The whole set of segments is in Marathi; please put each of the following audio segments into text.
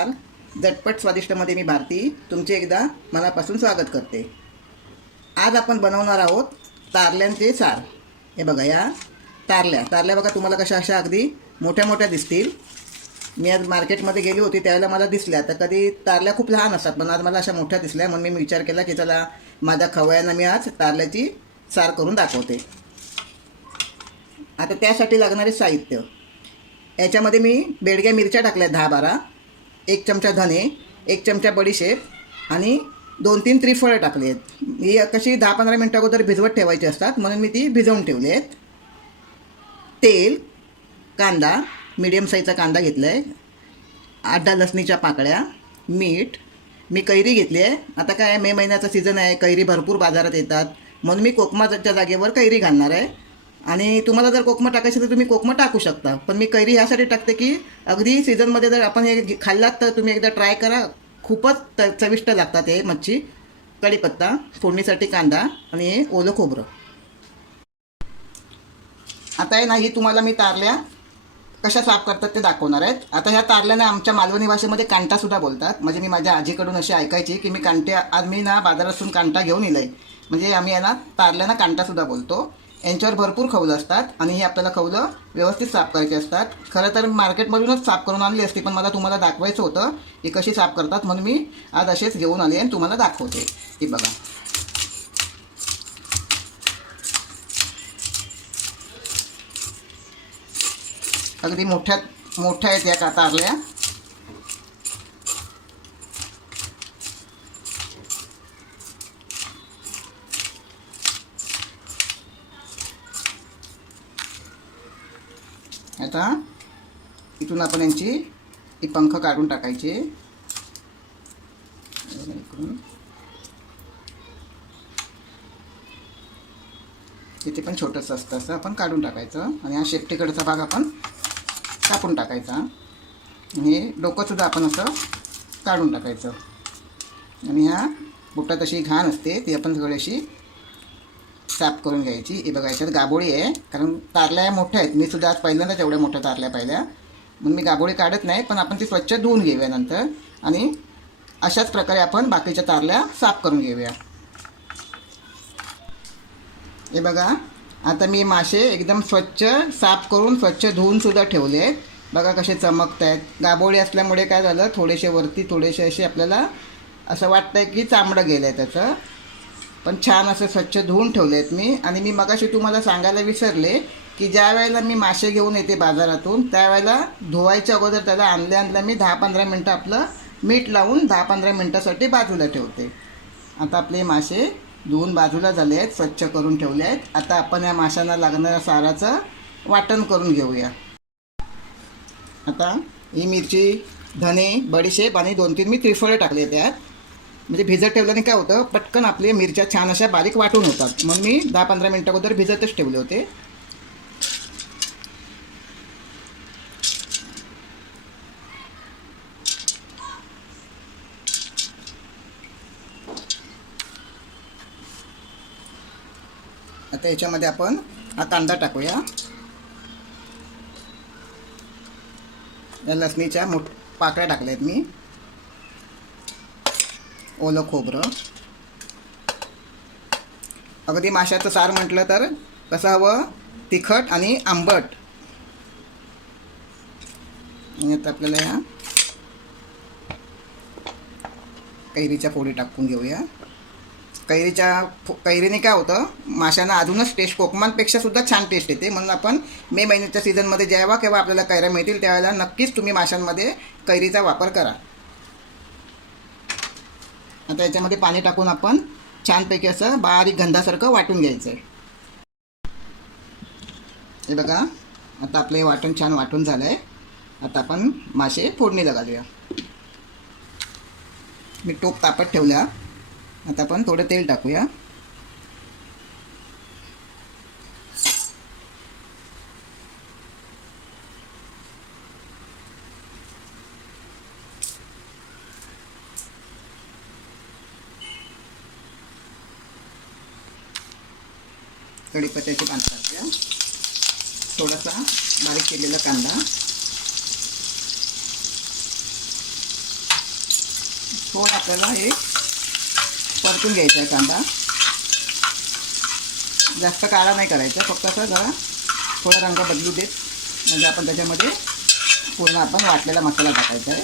नमस्कार. झटपट स्वादिष्टमध्ये मी भारती तुमचे एकदा मनापासून स्वागत करते. आज आपण बनवणार आहोत तारल्यांचे सार. हे बघा, या तारल्या बघा, तुम्हाला कशा अशा अगदी मोठ्या मोठ्या दिसतील. मी आज मार्केटमध्ये गेली होती त्यावेळेला मला दिसल्या. तर कधी तारल्या खूप लहान असतात, पण आज मला अशा मोठ्या दिसल्या, म्हणून मी विचार केला की चला माझ्या खवयांना मी आज तारल्याची सार करून दाखवते. आता त्यासाठी लागणारे साहित्य, याच्यामध्ये मी बेडग्या मिरच्या टाकल्या 10-12, 1 चमचा धने, 1 चमचा बडीशेप आणि 2-3 त्रिफळं टाकली आहेत. ही कशी 10-15 मिनटं अगोदर भिजवत ठेवायची असतात, म्हणून मी ती भिजवून ठेवली आहेत. तेल, कांदा, मीडियम साईजचा कांदा घेतला आहे, 8-10 लसणीच्या पाकळ्या, मीठ, मी कैरी घेतली आहे. आता काय मे महिन्याचा सीझन आहे, कैरी भरपूर बाजारात येतात, म्हणून मी कोकमाच्या जागेवर कैरी घालणार आहे. आणि तुम्हाला जर कोकमं टाकायचं तर तुम्ही कोकमं टाकू शकता, पण मी कैरी ह्यासाठी टाकते की अगदी सीझनमध्ये जर आपण हे खाल्लात तर तुम्ही एकदा ट्राय करा, खूपच चविष्ट लागतात हे मच्छी. कढीपत्ता, फोडणीसाठी कांदा आणि हे ओलं खोबरं. आता आहे ना, ही तुम्हाला मी तारल्या कशा साफ करतात ते दाखवणार आहेत. आता ह्या तारल्याने आमच्या मालवणी भाषेमध्ये कांटासुद्धा बोलतात. म्हणजे मी माझ्या आजीकडून अशी ऐकायची की मी कांटे, आज मी ना बाजारातून कांटा घेऊन येलं आहे, म्हणजे आम्ही यांना तारल्याना कांटासुद्धा बोलतो. यांच्यावर भरपूर खवलं असतात आणि ही आपल्याला खवलं व्यवस्थित साफ करायची असतात. खरं तर मार्केटमधूनच साफ करून आणली असती, पण मला तुम्हाला दाखवायचं होतं की कशी साफ करतात, म्हणून मी आज असेच घेऊन आले आणि तुम्हाला दाखवते. हे बघा, अगदी मोठ्या आहेत या तारल्या. आता इथून आपण यांची ही पंख काढून टाकायचे. इथे पण छोटंसं असतं, असं आपण काढून टाकायचं आणि हा शेपटीकडचा भाग आपण कापून टाकायचा. आणि डोकंसुद्धा आपण असं काढून टाकायचं. आणि ह्या बुटात अशी घाण असते ती आपण सगळी अशी साफ करून घ्यायची. हे बघा, याच्यात गाबोळी आहे, कारण तारल्या मोठ्या आहेत. मी सुद्धा आज पहिल्यांदाच एवढ्या मोठ्या तारल्या पाहिल्या, म्हणून मी गाबोळी काढत नाही, पण आपण ती स्वच्छ धुवून घेऊया नंतर. आणि अशाच प्रकारे आपण बाकीच्या तारल्या साफ करून घेऊया. हे बघा, आता मी मासे एकदम स्वच्छ साफ करून स्वच्छ धुवूनसुद्धा ठेवले आहेत. बघा कसे चमकत आहेत. गाबोळी असल्यामुळे काय झालं, थोडेसे वरती थोडेसे असे आपल्याला असं वाटतं आहे की चामडं गेलं आहे त्याचं, पण छान असं स्वच्छ धुवून ठेवले आहेत मी. आणि मी मगाशी तुम्हाला सांगायला विसरले की ज्या वेळेला मी मासे घेऊन येते बाजारातून त्यावेळेला धुवायच्या अगोदर त्याला आणल्या मी 10-15 मिनटं आपलं मीठ लावून 10-15 मिनटासाठी बाजूला ठेवते. आता आपले मासे धुवून बाजूला झाले आहेत, स्वच्छ करून ठेवले आहेत. आता आपण या माशांना लागणाऱ्या साराचं वाटण करून घेऊया. आता ही मिरची, धने, बडीशेप आणि 2-3 मी त्रिफळे टाकले त्यात. म्हणजे भिजत ठेवल्याने काय होतं, पटकन आपले मिरच्या छान अशा बारीक वाटून होतात, म्हणून मी 10-15 मिनटं अगोदर भिजतच ठेवले होते. आता याच्यामध्ये आपण हा कांदा टाकूया. या लसणीच्या पाकळ्या टाकल्या आहेत मी, ओलं खोबरं. अगदी माशाचं सार म्हटलं तर कसं हवं, तिखट आणि आंबट. आणि आता आपल्याला या कैरीच्या फोडी टाकून घेऊया. कैरीने काय होतं, माशांना अजूनच टेस्ट कोकमांपेक्षा सुद्धा छान टेस्ट येते. म्हणून आपण मे महिन्याच्या सीझनमध्ये जेव्हा केव्हा आपल्याला कैऱ्या मिळतील त्यावेळेला नक्कीच तुम्ही माशांमध्ये कैरीचा वापर करा. आता याच्यामध्ये पाणी टाकून आपण छानपैकी असं बारीक गंधासारखं वाटून घ्यायचं आहे. हे बघा, आता आपलं वाटण छान वाटून झालं आहे. आता आपण मासे फोडणीला घालूया. मी टोप तापत ठेवल्या. आता आपण थोडं तेल टाकूया. कढीपत्त्याची पानं टाकूया. थोडासा बारीक केलेला कांदा, थोडं आपल्याला हे परतून घ्यायचं आहे कांदा. जास्त काळा नाही करायचा, फक्त असं जरा थोडा रंग बदलू देत, म्हणजे आपण त्याच्यामध्ये पूर्ण आपण वाटलेला मसाला टाकायचा आहे.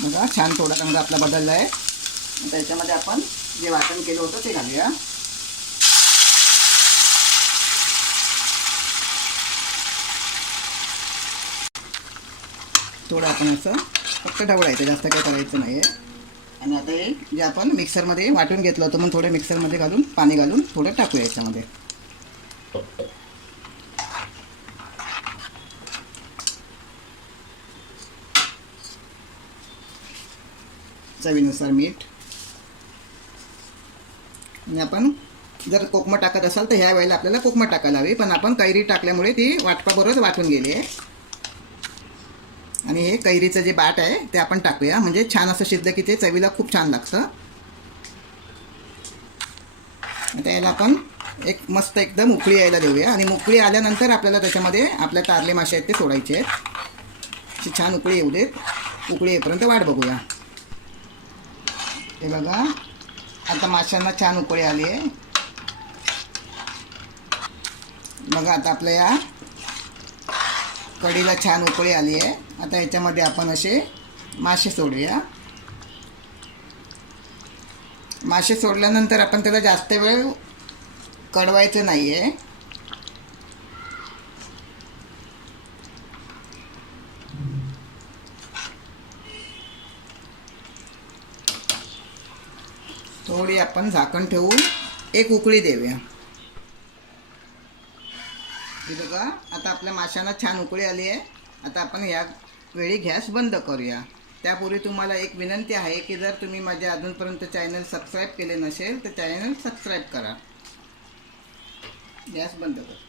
बघा छान थोडा रंग आपला बदलला आहे. त्याच्यामध्ये आपण जे वाटण केलं होतं ते घालूया. थोडं आपण असं फक्त ढवळायचं, जास्त काही करायचं नाही आहे. आणि आता हे जे आपण मिक्सरमध्ये वाटून घेतलं होतं, मग थोडं मिक्सरमध्ये घालून पाणी घालून थोडं टाकूया याच्यामध्ये. चवीनुसार मीठ. आणि आपण जर कोकमं टाकत असाल तर ह्या वेळेला आपल्याला कोकमं टाकायला हवी, पण आपण कैरी टाकल्यामुळे ती वाटपाबरोबर वाटून गेली आहे. आणि हे कैरीचं जे बाट आहे ते आपण टाकूया, म्हणजे छान असं शिजलं की ते चवीला खूप छान लागतं. आता याला आपण एक मस्त एकदम उकळी यायला देऊया. आणि उकळी आल्यानंतर आपल्याला त्याच्यामध्ये आपल्या तारले मासे आहेत ते सोडायचे आहेत. अशी छान उकळी येऊ देत. उकळी येईपर्यंत वाट बघूया. हे बघा आता माशांना छान उकळी आली आहे. बघा आता आपल्या या कढीला छान उकळी आली आहे. आता याच्यामध्ये आपण असे मासे सोडूया. मासे सोडल्यानंतर आपण त्याला जास्त वेळ कढवायचं नाही आहे. थोडी आपण झाकण ठेवून एक उकळी देऊया. हे बघा आता आपल्या माशांना छान उकळी आली आहे. आता आपण या वेळी गॅस बंद करूया. त्यापूर्वी तुम्हाला एक विनंती आहे की जर तुम्ही माझ्या अजूनपर्यंत चॅनल सबस्क्राईब केले नसेल तर चॅनल सबस्क्राईब करा. गॅस बंद करा.